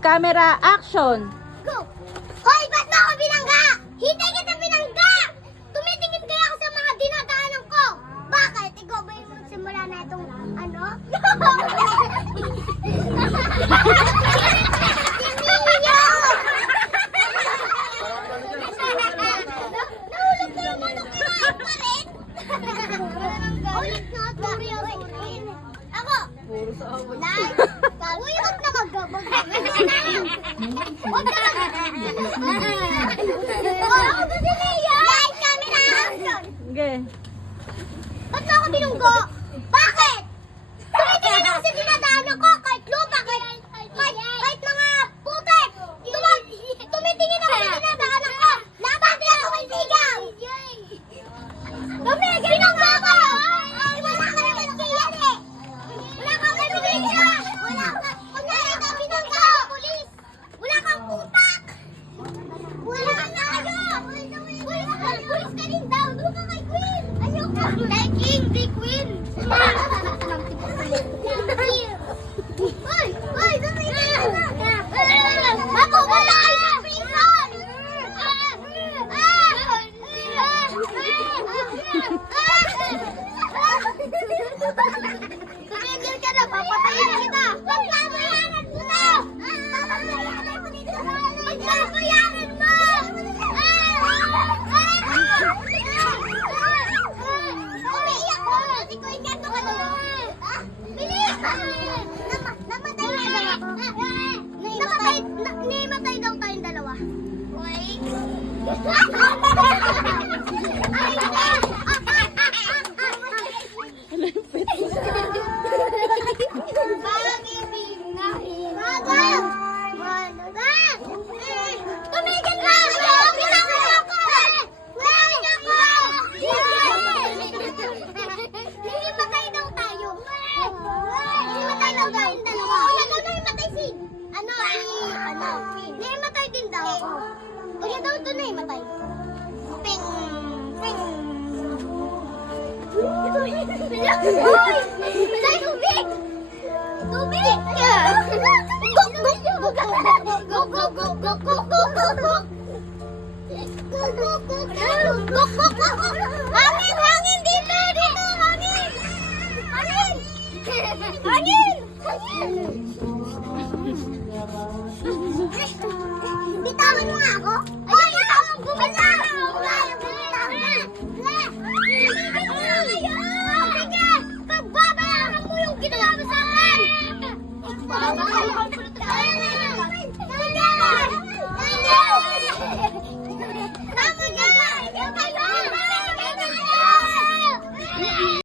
Camera, action! Go! Hoy, ba't mo ako binangga? Hindi kita binangga! Tumitingin kaya ako sa mga dinadaanan ko! Bakit? Ikaw ba yung magsimula na itong ano? Nahulog ko yung manok kaya pa rin! Ulit na, sorry. Ako! Like, uy, huwag na magabag. Huwag na ako ba si Lea? Like, camera, action! Okay. Ba't mo ako binunggo? Bakit? Tumitingin ako sa dinadaanan ko, kahit lupa, kahit mga putek. Tumitingin ako sa dinadaanan ko. Laban din ako may sigaw. Binunggo ako! Wala ka naman siyan eh. Wala kang binunggo. Wala kang binunggo. Wala kang putak. Wala kang tayo. Pulis ka rin daw. Doon ka kay Queen. Ayoko. Kay King, di Queen. Hoy, dumi ka na. Mapupunta kayo sa prison. Tumigil ka na, papatayin kita. Pagbabayaran mo na. Pagbabayaran mo dito. Pagbabayaran mo. Umiiyak ko. Kasi ko ikanto ka doon. Bilis. Namatay na ako. Namatay daw tayong dalawa. Wait. Tumigil ka! Pinakala ako! Hihimatay daw tayo. Hihimatay daw tayong dalawa. Wala daw na himatay si... Hihimatay din daw ako. Wala daw doon na himatay. Ping! Ping! Uy! Tubig! Tubig!